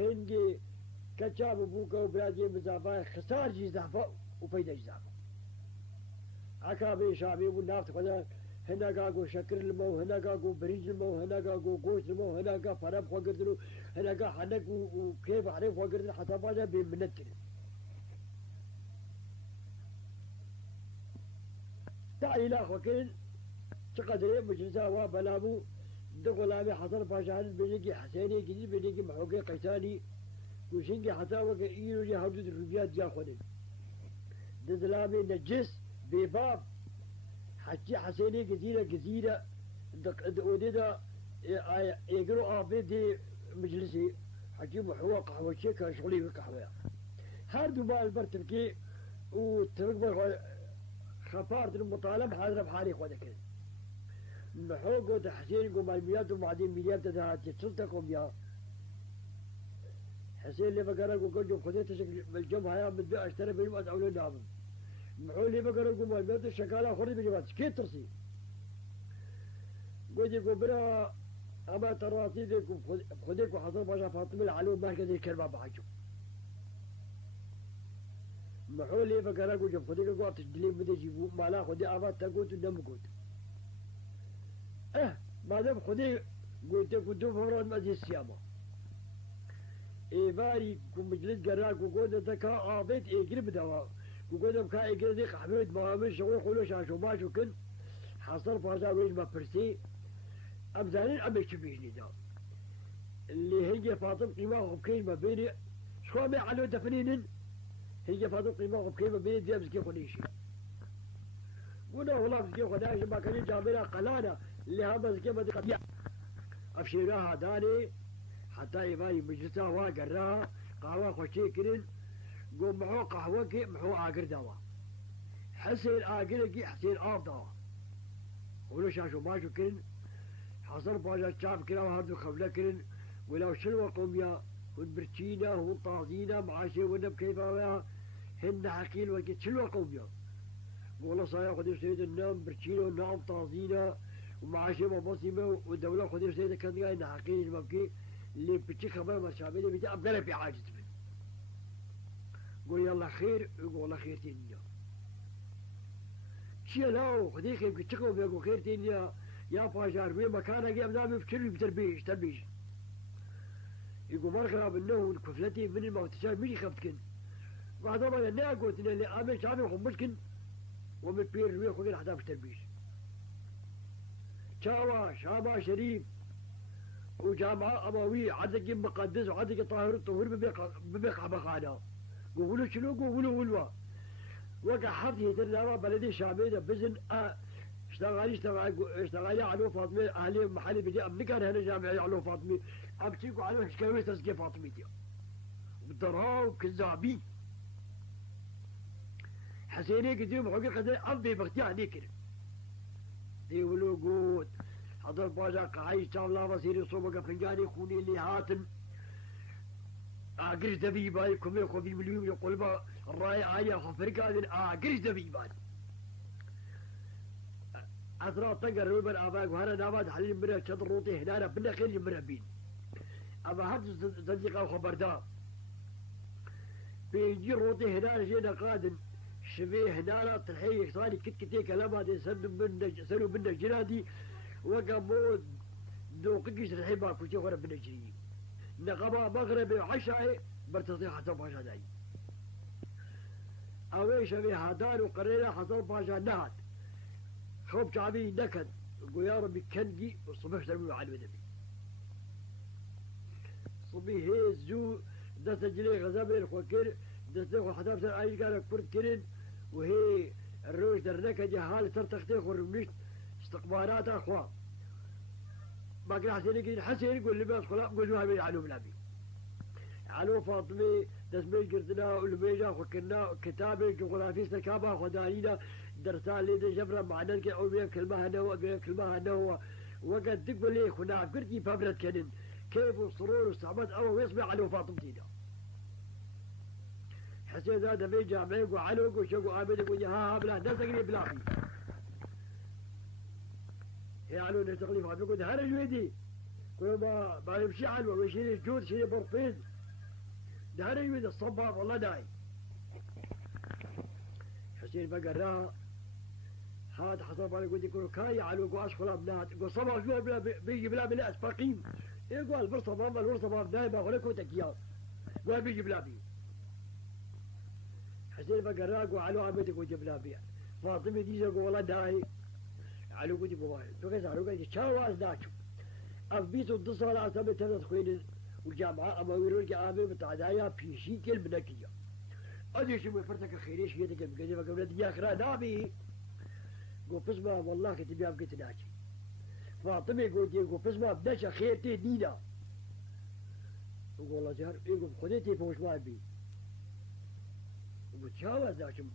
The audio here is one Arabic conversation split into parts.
هنجي كتشاب بوكا وبلادي مزافا خسار جي زعفا وفايدة زعفا عكابي شعبي والنافط خدا هنا قاقو شكر المو هنا قاقو بريج المو هنا قاقو قوش المو هنا قا فراب خوقردلو هنا قا حنك وكيف عرف خوقردل حتى باجا بمنتر تعالي لا خوكين تقدر مجلسا وبلابو دغلامي حصل باشان بيجي حسيني جديد بيجي محوقي قيتاني وشنجي حتى وقع إيرو جي حدود الربيات جا خودن دزلامي نجس بباب حكي حسيني جزيرة وديدا يقروا آبي دي مجلسي حكي محوى قهوة شيكا شغلي قهوة هاردو ما البرتبكي وترقب خفارة المطالب حاضر بحالي خودك محوق وتحسين قوم الميات ومعدين مليار تدهات جتلتكم يا حسين اللي بقرا قول جو خذيت بالجمعة يا بدي اشتري بالوقت اولاد نعم محول اللي بقرا قول الميات الشكالة خذي بالجمعة كيف ترسي قلت يقول برا اما تراسي لكم خذيك وحصل باشا فاطمة العلوم مركز الكلمة بحجم محول اللي بقرا قول جو خذيك قول تجدلين بدي يجيبوا مالا خذي ابا تقوت ودم قوت ما دام خذي قلت كنت فراد مزي السيامة إيباري كمجلس قراك وقود تكا عابيت إيقرب دوا وقود بكا إيقرب ديق حبيت مغامل شغل خلوش عشو ماشو كن حصل فازا ويج ما برسي أمزانين أمي شبيجني دا اللي هي فاطم قيمة وبكين ما بيني شخوا ما علو دفنين هي فاطم قيمة وبكين ما بيني دي أمسكي خليشي قلنا والله أمسكي خليشي ما كان جاملة قلانة اللي هم أمسكي ما دي قبيع أبشيراها داني حتى يباني مجلسها وقراها قهوة خوشي كرن قوم محو قهوة كي محو آقر دوا حسين آقر كي حسين آف دوا ولو شاشو ماشو كرن حصل باجا شعب كلا وهردو خفلة كرن ولو شلوى قوميا هن برشينا هن طاغينا معاشي ونب كيفا هن حقيل وكي شلوى قوميا والله صايا خدير سيد النام برشينا ونعم طاغينا ومعاشي مبصمة والدولة خدير سيد كان قاين حقيل المبكي اللي بتشي خبر ما شعبي اللي بتاع بلا في عاجز منه قول يلا خير يقول الله خير تينيا شي لا خديك يمكن تشكو بيقول خير تينيا يا باشار وين مكانك يا ابنامي بتشري بتربيش يقول مرخنا بالنون كفلتي من الموت شايف مين خفتكن بعد ما انا قلت ان اللي عامل شعبي وخمسكن ومن بير روي خذين حتى بتربيش شاوا شابا شريف وجامعة أموية عدك مقدس وعدك طاهر الطهور ببيق عبقانا قولوا شنو قولوا ولوا وقع حرتي يترنا بلدي شعبي بزن اشتغالي على فاطمة أهلي محلي بدي أمنكان هنا جامعي على فاطمة أبتيكوا على شكاوي تسقي فاطمة دي بالضراو كذابين حسيني قديم حقيقة أبي بختي عليك دي ولو قوت حضر باجا قاعي شاولا بصيري صوبك فنجاني خوني اللي هاتم اقرش دبيباي كمي خوفي مليون يقول با الراي عالية خفرقا ذن اقرش دبيباي اثرا طنقر روبر اباك وهنا ناباد حليل مرة شطر روطي هنا بنا خير مرة بين اما هاد صديقة وخبردا بيجي روطي هنا جينا قادم شبيه هنا تلحي يكساني كتكتي كلامات سنو بنا جنادي وقاموا دوقيش الحبا كوشي ورا بنجري نقبا مغربي وعشاء برتصيح حسن باشا داي اويش ابي هادان وقرينا حسن باشا نهد خوب شعبي نكد قول يا ربي كنجي والصبح ترمي على الودبي صبي هي زو دست جلي غزابي الخوكر دست خو حساب سر اي قال كرد كرن وهي الروش درنكه جهال ترتختي ورمنيش استقبالات اخوان باقي حسين يقول حسين يقول لي بس خلاص قول له هاي علو بلابي علو فاطمه دسمي قرتنا والميجا فكرنا كتابه جغرافي سكابه خدانينا درسال لي جبره معنى او كلمه هنا كلمه هنا وقد تقول لي خنا قرتي فبرت كنن كيف الصرور واستعمت او يسمع علو فاطمتينا حسين هذا ميجا معي علو يقول شو عامل يقول ها بلا دسقني بلابي يعلو نشتغلي فاهم يقول هذا جويدي كل ما يمشي علو ويشيل الجود شيل برطيز داري يود الصباب والله داي حسين بقراها هذا حصل بالي قلت يقول كاي على قواش خلا بنات يقول صباب شو بلا بيجي بلا بنات فقيم يقول البرصة ماما الورصة ماما دايما ولا كنت اكياس قال بيجي بلا بي حسين بقراها قول على عبيتك وجيب بلا بي فاطمة ديجا قول والله داي على قلت يقول تو كذا على قلت شاواز داشو أفبيتو الدصة على عصابة تدخل والجامعة أما ويرجع أبي بتعدايا بيشي كل بنكية أدي شو مفرتك خيريش يدك بقدي فقبل الدنيا خرا نابي قو بسمع والله كتبي أبقى تناجي فاطمة قو بسمع بدشا خيرتي دينا وقول الله جهر يقول خديتي فوش ما بي وبتشاوز داشم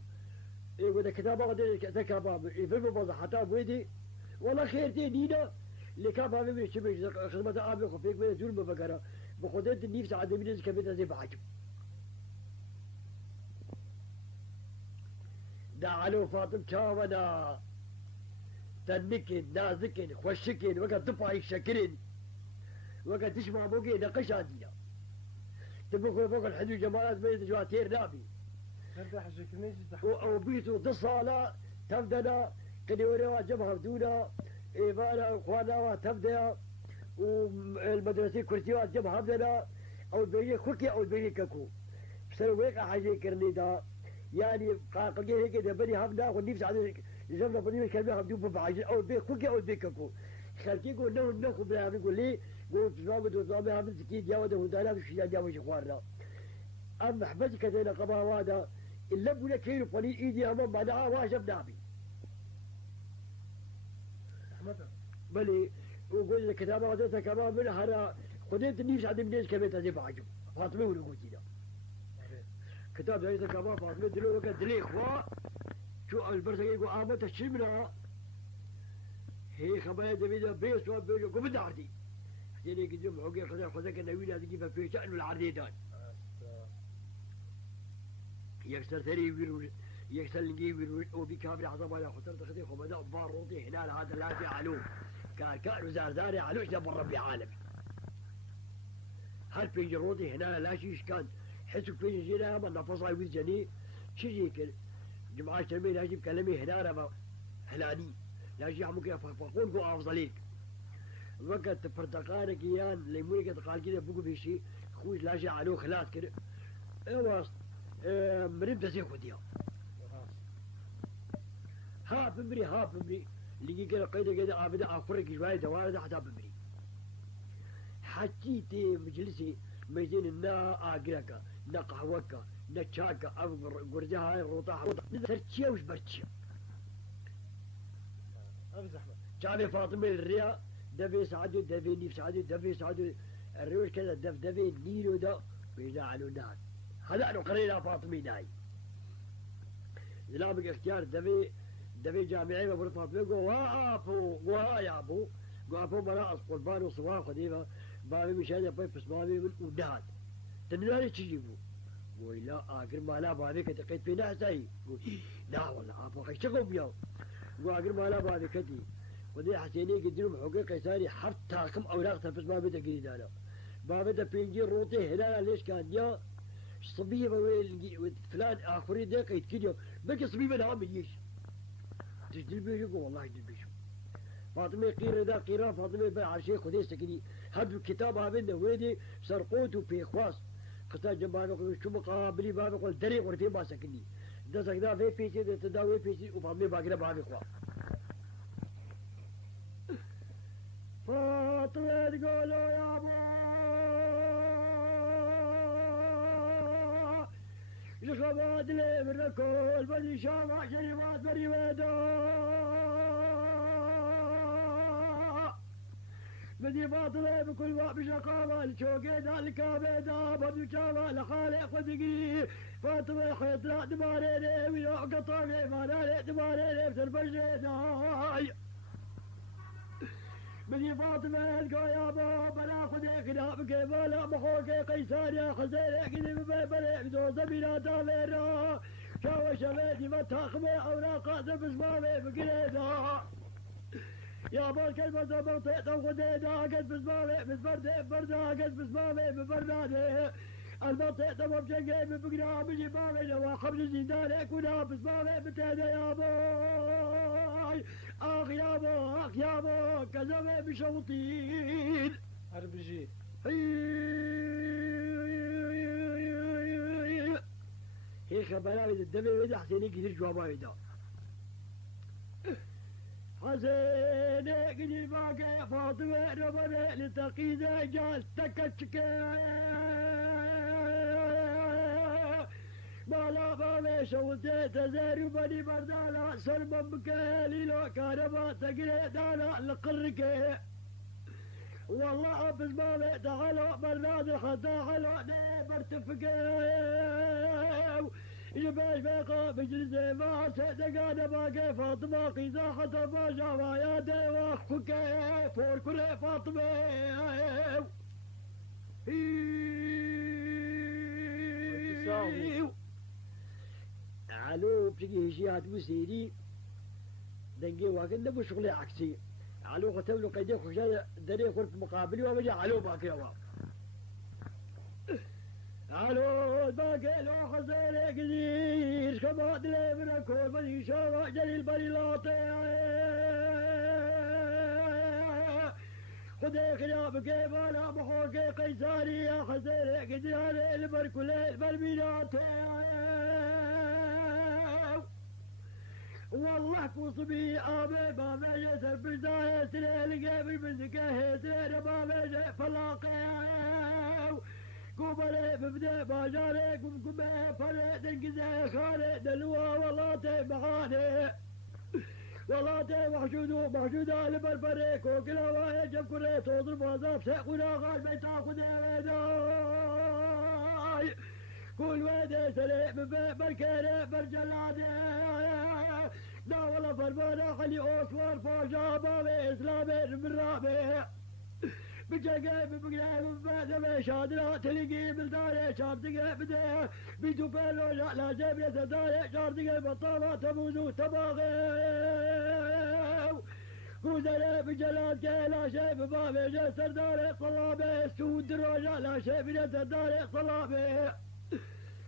يقول ده كتابة غدي ذكابة يفهم بوضع حتى بويدي والله خيرتي دينا اللي كان فاهم من الشبه خدمة أبي خفيك من الجول مفكرة بخدت النيف سعد من الكبيرة زي بعجب دعلو فاطم شاونا تنكن نازكن خوشكن وقت دفعي شكرن وقت تشمع بوقي نقش عندنا تبقوا فوق الحدود جمالات بيت جواتير نابي وبيتو ضصالة تبدنا كده وروا جبهة بدونا إيمانا إخوانا تبدا والمدرسة كرتيوات جبهة بدنا أو البيجي خوكي أو البيجي كاكو بسرويك حاجة كرني دا يعني قاقل هيك ده بني همدا والنفس على جمنا بني كلمة همدو ببعج أو البيجي خوكي أو البيجي كاكو خالتي يقول نو بلا يقول لي قول تزامد وزامد هم زكيد يا وده ودانا في الشيء يا وش خوارنا أما حبتي كذا قبا وادا إلا بولا كيلو فني إيدي هم بعدها واجب نابي بلي وقول لك كتابة غديتها كمان من هرا خديت النيش عند منيش كميت هذي بعجب فاطمة ولا قلت له كتاب غديتها كمان فاطمة دلو وقت دلي إخوة شو البرسة يقول آمت الشمنا هي خبايا جميلة بيس وبيجو قم دعدي حسين يقدم حقي خذك النويل هذا كيف في شأن العريدان يكسر ثري ويرول يكسر لقي ويرول وبكابر عظم على خطر تخدي خمداء بار روضي هنا هذا لا يعلو كان وزارداري علوش دبر ربي عالمي هل بيجي روضي هنا لا شيش كان حسك بيجي جينا ما نفصل ويز جني شيء كل جماعة ترمي لا يجيب كلامي هنا ربا هلاني لا شيء عمو كيف فقون كو أفضليك وقت برتقالك يان ليموني قال كده بقو بيشي خوش لا شيء علو خلاص كده ايواس مريم تسيخو ديو ها بمري اللي كده قيدة كده أبدا أفرق شوية دوارة حتى بمري حكيتي مجلسي ميزين النا آقركا نا قهوكا نا شاكا أفقر قرجها هاي الروطاح ترتشيا وش برتشيا شعبي فاطمة الريا دبي سعدو دبي نيف سعدو دبي سعدو الريوش كذا دبي نيلو دا بيزعلوا ناد هذا أنا قرينا فاطمي ناي زلابك اختيار دبي جامعي ببرد فاطمي قوها يا أبو قوها مراقص قربان وصباح خديفة بابي مشان يبقى بس بابي من ودهات تنالي تجيبه قول لا آخر ما لا بابي كتقيت في نحسي قول لا والله أبو خيشتكم بيو قول آخر ما لا بابي كتي ودي حسيني قدرهم حقوق قيساري حتى كم أوراق تنفس بابي تقريد أنا بابي تبينجي روتي هنا ليش كان يا صبيبة فلان آخرين دقيقة يتكلم بقى صبيبة نعم يجيش تجدل بيشو والله يجدل بيشو فاطمة قيرة دا قيرة فاطمة بقى على شيء خديس تكني هذا الكتاب هذا ويدي سرقوته في إخواص قصاد جمعنا شو مقابلي بابي قول دريق ورتين ما سكني ده سكنا في بيشي ده تداوي بيشي وفاطمة باقينا بابي إخوة فاطمة تقولوا يا أبو الخبات لي من الكل بدي شامع شريمات بري ويدا بدي باطلة بكل وقت بشقاوة الشوقي دالك بيدا بدي شامع لخالق ودقي فاطمة حيط لا دماريني ويا قطامي ما لا دماريني بسربجي بدي فاطمة القى يا بابا ناخذ خلافك بلا مخوك قيسار يا خزير كذب ببلع بدوز بلا تاميرا شاوى شبيتي ما تخمي اوراق دبس مامي بقريدا يا بالك المزبط طيط وخديدا قد بس مامي بس برد بردا قد بس مامي ببردادي المنطقة تمام جاي من بقنا بجي بابي لو خبز زيدان كنا بس بابي بتانا يا باي اخ يا با اخ يا با كذا بشوطين هربجي هيك بلاوي الدم ويدا حسيني كثير جوابا دا حسين قدر باقي فاطمة ربنا لتقيدة جال تكتشكا بالا بالا شوتي تزاري بني بردالا سلما بكالي لو كاربا تقري دالا لقركي والله بس بالا تعالوا برناد حتى حلو برتفقوا يباش بقى بجلس ما صدقنا باقي فاطمة قيزة حتى ما جاوا يا دوا خكي فور كل فاطمة علو بتجي هشيات مسيري دنجي واكن نبو شغلي عكسي علو قتل له قيدي خشاء دري خلف مقابلي وبجي علو باقي وا علو باقي لو خزيري قدير خبات لي من الكل بدي شاوى جليل بني لاطي خذي خلافك بالا بحوك قيساري يا خزيري قدير البركل البرميلات والله كوصبي ابي بابا يسر بزايا سريل قبل بزكاه سريل بابا فلاقي كوبري ببدا باجاري كوبا فرد القزا خالي دلوا والله تبعاني والله تبحشودو محشودا لبربري كوكلا وايا جب كري توضر بازاب سيقونا غال بيتاخد ويداي كل ويدي سليم بركيري برجلادي لا والله فرمانا خلي اوسوار فاشا بابي اسلامي من رابي بجاقي بقلعي ببادة شادرة تلقي بالداري شارتقي بده بيدو بيلو لا جيب لسداري شارتقي بطالة تموزو تباغي كوزري بجلاد لا شيء ببابي جسر داري صلابي سود الرجاء لا شيء بجسر داري صلابي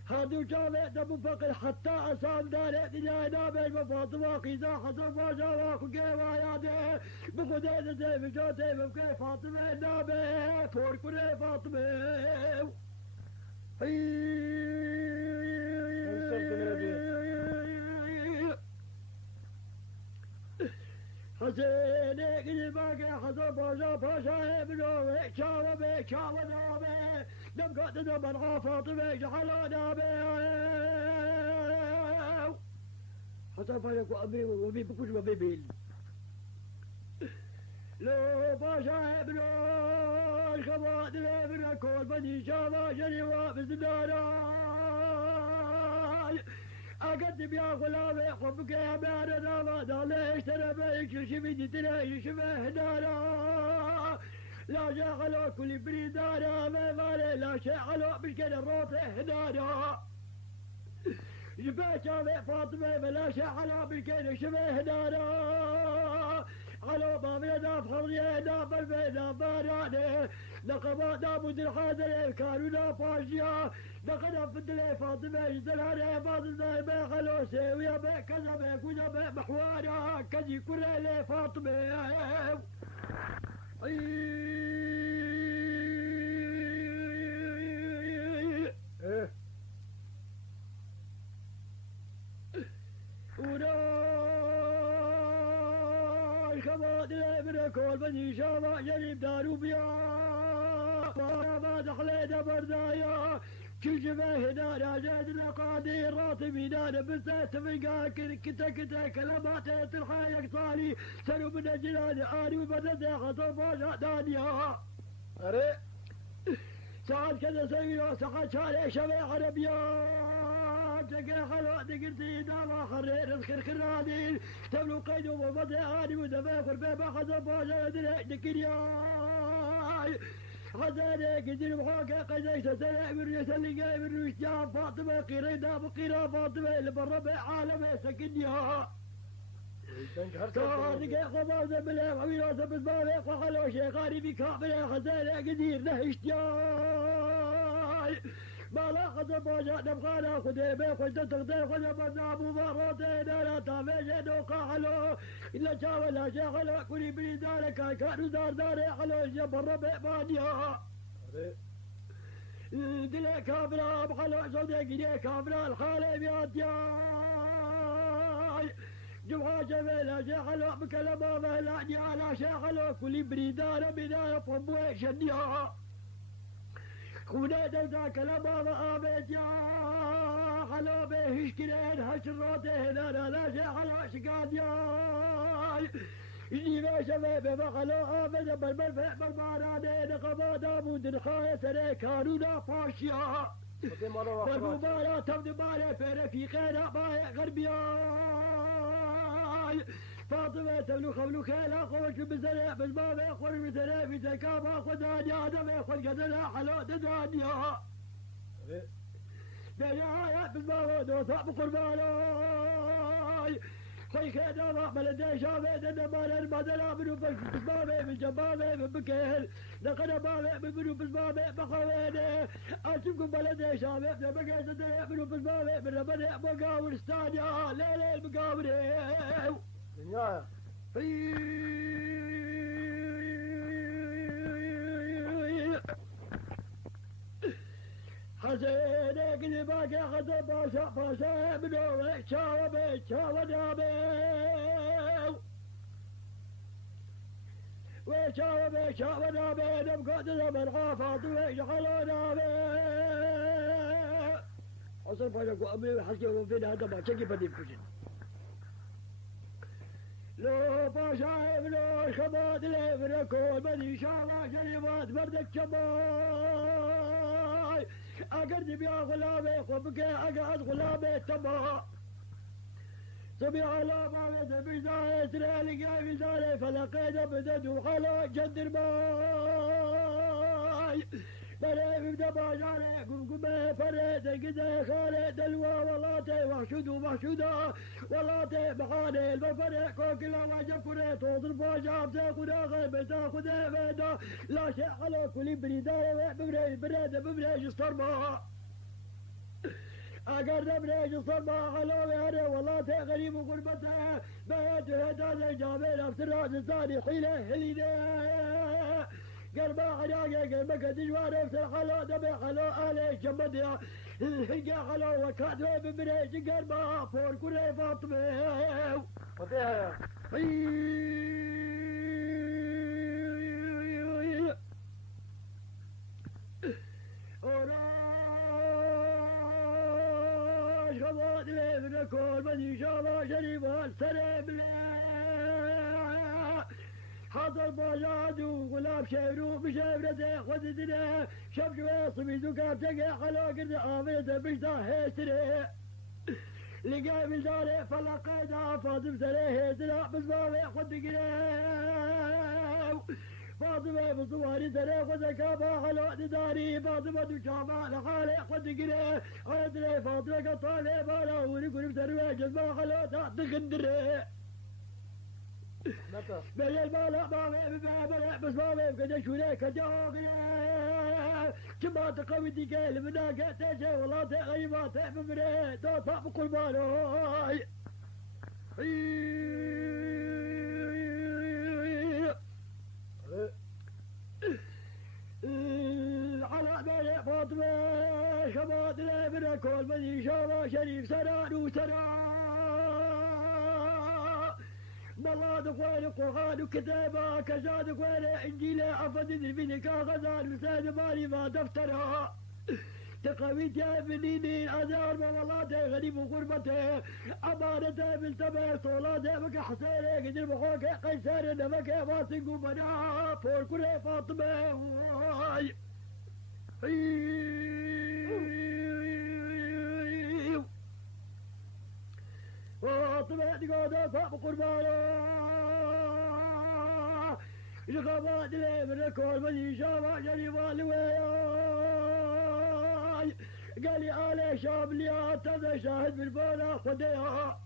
هادو جامع دبو فقر حتى أسام داري دنيا نابي بفاطمة قيزا حسن فاشا واخو قيوا يادي بخدي زي بجوتي ببكي فاطمة نابي فور كوري فاطمة حسين قدر باقي حسن فاشا فاشا ابنو شاوة بي شاوة نابي نبقى تدبر فاطمة جحلانا بيه حسن فايك وأبي وبي بكوش وبي بيل لو باشا ابنو الخواتر ابن كل بني شابا جريوا بزدارا أقدم يا غلامي حبك يا بارنا ما دالي اشترى بيك شبيدي تلاقي شبه دارا لا شغلوا كل بريدانا ما مالي لا شغلوا بالكل الروطة هدانا جباشا فاطمة بلا شغلوا بالكل شبه هدانا على بابي داف خرجي داف البيت باراني نقبا دابود الحاضر كانوا نافاشيا نقنا في الدلي فاطمة يزلها فاطمة ما خلو سويا ما كذا ما كذا ما محوانا كذي كل فاطمة وراي خبادي من كل بني شابا جريب دارو بيا ما دخلت بردايا كل جبه هنا راجد القاضي راتب هنا بسات فيقا كتا كتا كلمات الحايق صالي سنو من الجلال آني وبدأ خطفا دانيا أري ساعات كذا سيرو ساعات شالي شبه عربيا تقى خلوة قلتي داما خرير الخرخراني تبلو قيدو وبدأ آني ودفع خربا خطفا دكرياي غزالي قدر بحوكا قزيش سلاء من يسلقا من رشجان فاطمة قريدا بقرا فاطمة اللي بالربع عالمي سكنيها صادق خبازة بلا وعويراسة بزبالي وخلو شيخاني بكاملة غزالي قدير نهشتياي ما لا خذ باجا نبغانا خذ بيخذ تقدر خذ بنابو مرتين لا تامج دوقا حلو إلا شاو لا شغل كل بريدارك كانوا دار حلو جبر بمانيا دلي كابرا بحلو صدق دلي كابرا الخالي بياتيا جمعة جميلة شغلوا بكلمة مهلاني على شغلوا كل بريدارة بداية فموي شديها خونا دلتا كلمة مآبت يا حلو بهشكرين هشراته هنا لا شغلوا شقاد يا إني ما شباب بخلوا آبت بالمرفع بالمارانين قبادا مودن خاية سنة كانونا فاشيا والمباراة تبدو مالي في رفيقنا بايع غربيا فاطمة تبلو خبلو خيلا خوش بزرع بالباب يخور بزرع في زكاة خدانيا دم يخور قدنا حلو دنانيا دنيا بالباب دوثاء بقرباناي خوي كيدا مقبل الديشا بيدنا مالا المدلا منو بالبابي بالجبابي بالبكيل لقنا بابي منو بالبابي بخويني أشوفكم بلدي شابي بقيت الدنيا منو بالبابي من ربني مقاور استانيا ليلي المقاوري دنيا حسين اقلي باقي خذ باشا منو شاوبي شاودابي وشاوبي شاودابي نبقى زمن غافض ويشغلونا بي حسن باشا قو امي حسكي وفين هذا ما شكي بدي بكشن لو باشا ابنو خبات لي فركون بدي شاوة شريبات بردك شماي أقرد بيا غلامي خبك أقعد غلامي تما سبي على ما سبي زايد رالي قايم زالي فلقينا بدد وخلا جد الماي بلاي بدا باجالي قمقمي فريد قدا خالي دلوى والله وحشود ومحشودا والله بحالي البفري كوكلا واجب كوري توصل باجاب تاخد غيب تاخد بيدا لا شيء على كل بريداية ببريج الصرمة أقرب بريج الصرمة على وياري والله غريب وقربته بيت هدانا جامل افتراس الثاني حيلة هلينا قلبا حراقي قلبك دجوان افتر حلو دمي حلو آلي جمدها الحقا حلو وكادوا ببريج قلبا فور كوري فاطمة فضيها وراش خبات لي من الكون بدي شابا شريفا سلام لي حضر باجاد وغلاب شيرو بشيرته خذتنا شبش ويصبي زكاتك حلو قد آمنت بشتا هيتري لقى بزاري فلقينا فاطم سري هيترا بزبابي خد قريب فاطمة بصواري سري خد كابا حلو نداري فاطمة دوشابا لحالي خد قريب خدري فاطمة قطالي بالا ونقول بسروي جزبا حلو تخدري بل المالا ما بس ما بقدر شوليك جوغي كما تقوي ديكيل مناقة تجي والله تغيبات بمري توطا بقربانوي على بني فاطمة شباب لي من الكل بدي شابا شريف سنان وسنان ملاد خوين القرآن وكتابة كزاد خوين إنجيلة أفضل منك غزال وساد مالي ما دفترها تقويت يا بنيني أزار والله غريب وغربته أمانته بالتبع صلاته بك حسين قدر بحوك قيسار نمك واسق وبنا فور كل فاطمة فاطمة تقعد فوق قربانه شغبات لي من الكل بدي شابا شريفا لوياي قال لي آلي شاب لي أتذا شاهد بالفولا خديها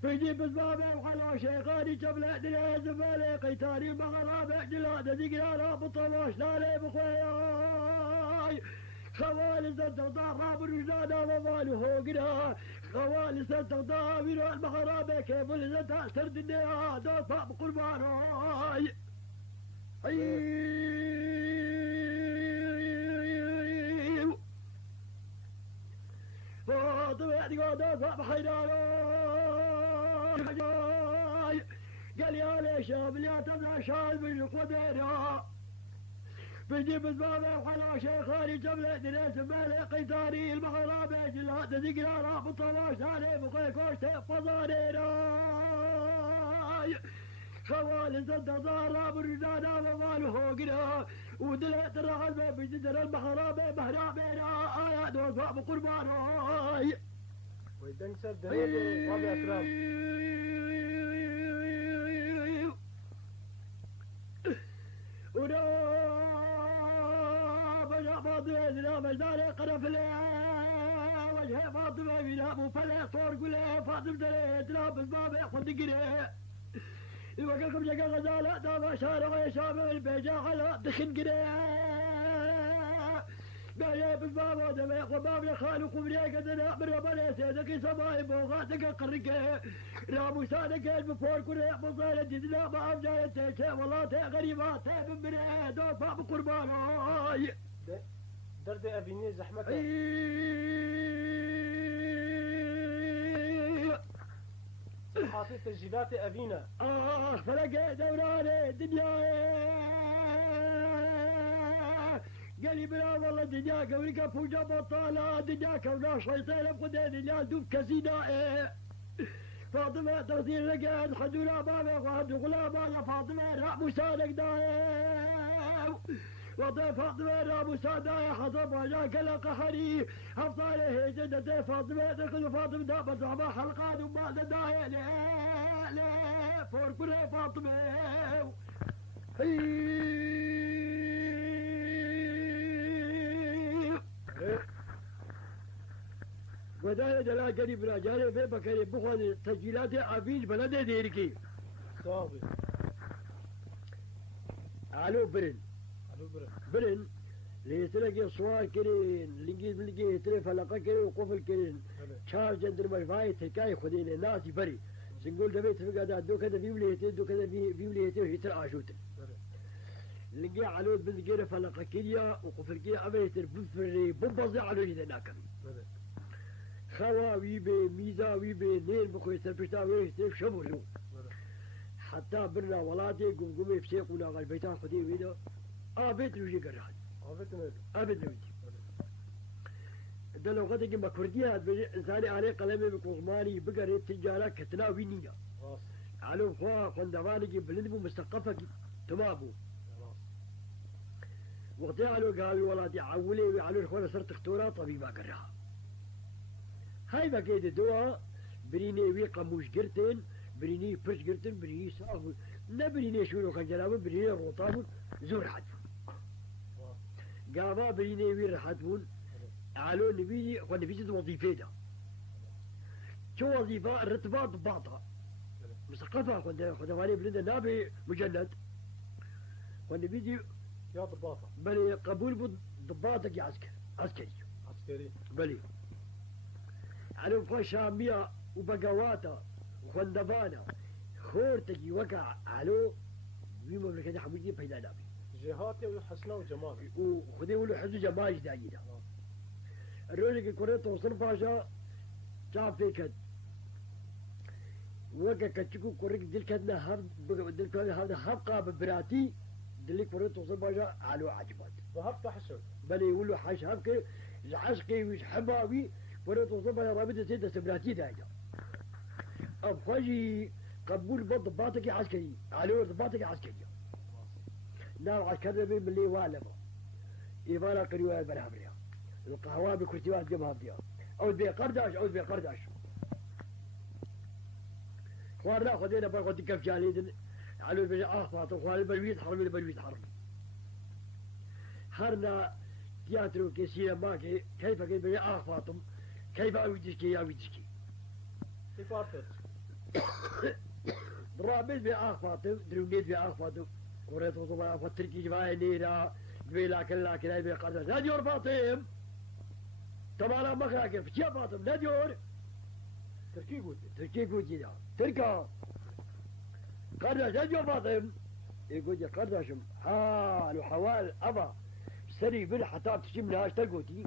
فيجي بزبابي وحلا شيخاني جبلة دنيا زبالي قيتاني المغرابة جلادة ذقرانا بطماش لالي بخوياي خوالي خوالس التغضاء راب الرجال وماله قرا خوالس التغضاء من المغرب كيف لزتا سرد النيا دور فاق قربان هاي فاطمة دور فاق حيران قال يا ليش يا تبع شال من قدرها بجيب البابا وحلا شيخاني جملة دنيس مالي قيتاني المغرابة جلات ذكرى راب الطلاش علي بقي كوشت فضاني راي خوالي زد راب الرجال وماله قنا ودلت الرحل بجدر المغرابة مهرابة آيات وفاء قربان هاي ويدنسر دنيا رابع أسرام فاطمة لا مجدار قرف له وجه فاطمة بلا مفلح صور قله فاطمة لا بالباب ياخذ قله وقالكم جا غزالة دابا شارع يشام البيجا على دخن قله بايا بالباب ودم ياخذ باب لخالق ومريك دنا من ربنا سيدك سماي بوغاتك قرقه رابو سانك البفور كل يحفظ الجدنا ما أبجاي تيشي والله تي غريبات تي من بني دور فاق قربان هاي درد أبيني زحمتك حاطط تسجيلات أبينا فرق دوراني الدنيا قالي بلا والله الدنيا قولك فوجا بطالة الدنيا كونا شيطان بقدين الناس دوب كزينة فاطمة تغسيل لقيت خدونا بابا وخد غلابا يا فاطمة رابو سالك دايم وضي فاطمة رابو سادايا حسب وجاك لقحري هفطاله جدة فاطمة دخل فاطمة دابا صعبا حلقان وما دايا لا فور كله فاطمة ودايا جلا قريب راجالي في بكري بخوان تسجيلات عبيد بلده ديركي صافي علو برن الو برن برن ليتلقي صوار كرين لقي يتلقي فلقا كرين وقفل كرين شار جندر مجمعي تكاي خدين الناس بري سنقول دبيت فقا دو كذا بيوليتين دو كذا بيوليتين ويتر عاشوتن لقي علو بذكير فلقا كريا وقفل كريا أبيتر بفري ببضي علو إذا ناكم خواوي بي ميزاوي بي نير بخوي سربشتاوي سيف شبرلو حتى برنا ولاتي قمقمي بسيقونا غال بيتان خدي ويدا آبيت نوجي قرحان آبيت نوجي ده لو قد جمع كردية إنساني عليه قلمي بقوزماني بقري تجارة كتنا وينيا علو خوا خندواني جي بلندبو مستقفة تمامو وقتها علو قالوا ولاتي عولي وعلو الخوانا صرت اختورا طبيبا قرها هاي بقيت الدواء بريني ويقا موش قرتين بريني برش قرتين بريني صافو لا بريني شورو خجلابون بريني روطابون زور حدفون قابا بريني وير حدفون علو نبيني ونبيجد وظيفة دا شو وظيفة الرتبات ضباطها مسقفة خدواني بلده نابي مجند ونبيجي يا ضباطة بلي قبول ضباطك يا عسكري بلي على فخ شامية وبقواتا وخندبانا خورتكي وقع علو في مملكة حمودية بيدا نابي جهاتي وحسنة وجمال وخذي يقولوا حزو جمال جدايدا الرجل كوريت توصل باشا شافي كد وقع كتشكو كوريك دل كدنا دل كدنا هذا حبقى ببراتي دل كوريت توصل باشا علو عجبات وهبت حشر بل يقولوا حش هبكي عشقي وش حماوي وريت وصبها يا رابطة سيدة سبراتي دايدا أبخاجي قبول بضباطك عسكري على ضباطك عسكري نار عسكري من اللي والفه إيفانا قريوها البرهبريا القهوة بكرتيوات جمها بديها أود بي قرداش خوارنا خدينا برغوتي كف جاليدن على البجاء فاطم خوار البرويد حرم البرويد حرم حرنا تياترو كيسيا ماكي كيف كيف بجاء فاطم كيف أويدشكي يا أويدشكي كيف أرتد رابط بأخ فاطم درونيت بأخ فاطم وريت وصبا فتركي جماعي نيرا دبيلا كلا كلا بقرداش هادي ور فاطم طبعا ما كان في شيء فاطم ندور تركي قوتي تركي كوتي دا تركا قرداش ندور فاطم يقول يا قرداشم حال وحوال أبا سري بن حتى بتشي منها اشترقوتي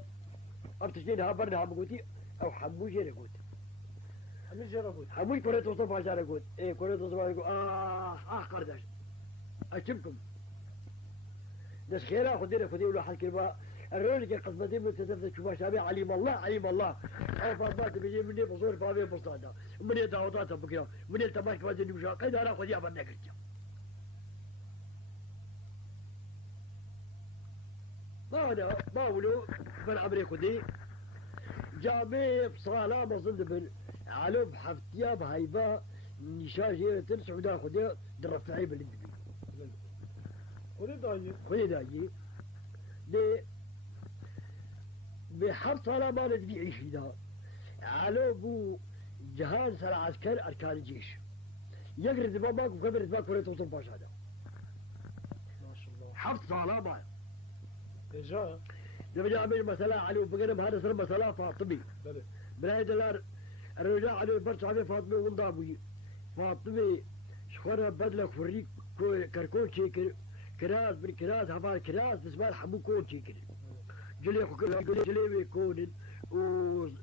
أبتشينها برنها بقوتي أو حموجي رقوت حميد جرى قوتي حموج كرة توصف عشان رقوت إيه كرة توصف عشان قرداش أشمكم ناس خيرا خذي ولا حال كلمة الرجل قد بدي من تدفت شوفها شابي عليم الله أو فاطمات بيجي مني بصور فاضي بصادا مني دعوتها بكرة مني التماش فاضي نمشي قيد أنا خذي أبدا كرجة ما أنا ما ولو من عمري خذي جامع بصالة مصند بن علو بحفتيا بهيبة نشاجي تنسع دا خذي درفعي بالندبي خذي داجي دي بحرص على ما ندبي عيش ده علو بو جهاز العسكر أركان الجيش يقرد باباك وكبر دماغ كرة توصل باش هذا ما شاء الله حرص على ما إجا لما جاء من مسألة علو بقرب هذا صار مسألة فاطمي بلى بلاي دولار الرجاء علو برش عليه فاطمي ونضابي فاطمي شخورة بدلك فريق كركون شيكر كراس بالكراس هفار كراس بسمال حمو كون شيكر جلي كون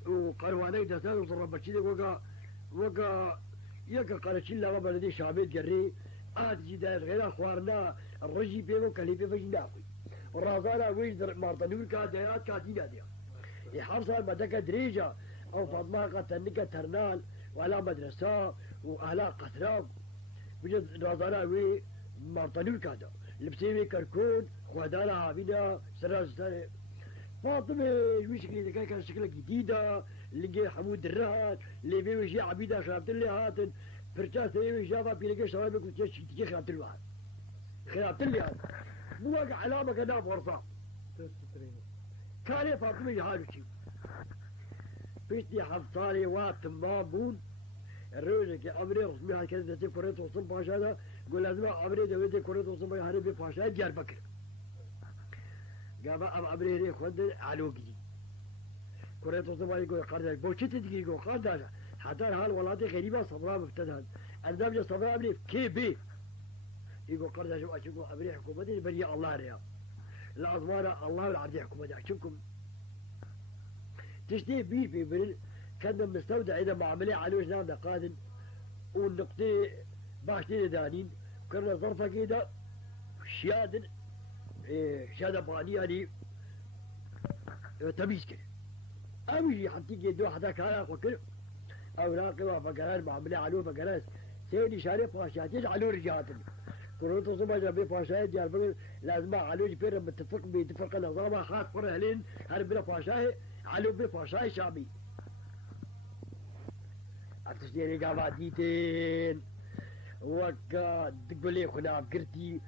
وقرواني دسان وصرف بشيدي وقا يكا قرشيلا وبلدي شعبيت جري جدا غير اخوارنا الرجي بيمو كليبي فجناخي والرازانا ويش مارطنور كاديات كاتينا ديا يحرصها المدكة دريجة او فاطمة قتنكة ترنال وعلى مدرسة واهلا قثرام وجد رازانا وي مارطنور كادا لبسيوي كركون خوادانا عابينا سراج سنة فاطمة ويش كذا كان شكلها جديدة لقي حمود الرهان اللي بيوي شي عبيدة خرابت اللي هاتن فرشاس يوي شافا بيلقي شرابك وتشي خرابت اللي هاتن خرابت اللي هاتن بواقع علامة كذا فرصة كان فاطمة يهالو شي بيشتي حفصالي واتم بابون الرجل أمري رسمي هكذا تسيب كوريت وصن باشا قول لازم أمري دويدي كوريت وصن باشا هربي باشا ديار بكر قام أمري ري خود علوقي كوريت وصن باشا يقول قرداش بوشي تدقي يقول قرداش حتى هال ولاتي غريبة صبرا مفتدها أردام جا صبرا أمري كي بي يقول قرداش وأشكو أمري حكومتي بري الله ريا الأزمار الله العبد حكومتي أشككم تشتي بي في برل كان مستودع إذا معاملة على وجه نام قادم والنقطة باشتين دانين كنا ظرفة كده شيادن شادة باني يعني تميز كده أمشي حتى جدو حتى كان وكل أوراقي وفقران معاملة على فقران سيدي شاري فاشاتين على رجاتن كنت تصبح جنبي فاشات جال فقر لازم على جبير متفق بيتفق النظام خاص فرهلين هربنا فاشاه على بفاشاي شعبي أتشتري قاباتيتين وكا تقولي خنا قرتي